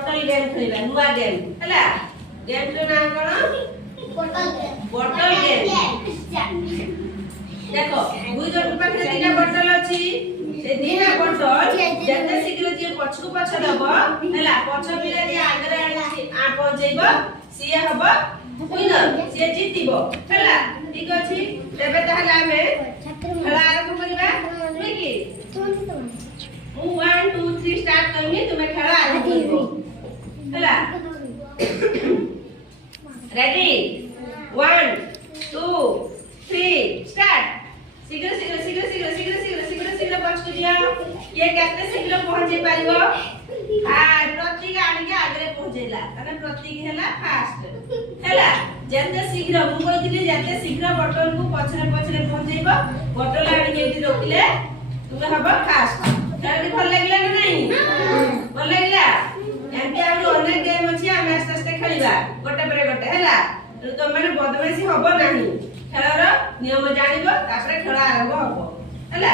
bottle game खेलिबा नुआ game हला game रो नाम कोन बॉटल गेम देखो दुई जन पाखे तीना बॉटल अछि से तीना बॉटल जते शीघ्र जे पछकु पछ दबो हला पछ पिला जे आगरे आछि आ पहुंचैबो सिए हबो विनर सिए जीतिबो हला ठीक अछि तेबे ताहले हमें खेला आरंभ करिबा कि 1 2 3 स्टार्ट करनी तुम्हें खेला आरंभ करिबो हला रेडी 1 2 3 स्टार्ट शीघ्र शीघ्र शीघ्र शीघ्र शीघ्र शीघ्र शीघ्र शीघ्र पछकु दिया ये केते शीघ्र पहुंचे पारिबो प्रतीक आनी के आगे पहुंचेला तने प्रतीक हैला फास्ट हैला जते शीघ्र मु कहतिले जते शीघ्र बॉटल को पछरे पछरे पहुंचेबो बॉटल आनी के एति रोकिले तुमे हबो फास्ट तारे भल लागला ना नहीं भल लागला एंते आरो अनेक गेम अछि हम आस्ते आस्ते खेलिबा गोटे परे गोटे हैला तो माने बदमाशी हबो नाही खेलर नियम जानिबो तापरे खेल आरंभ हबो हैला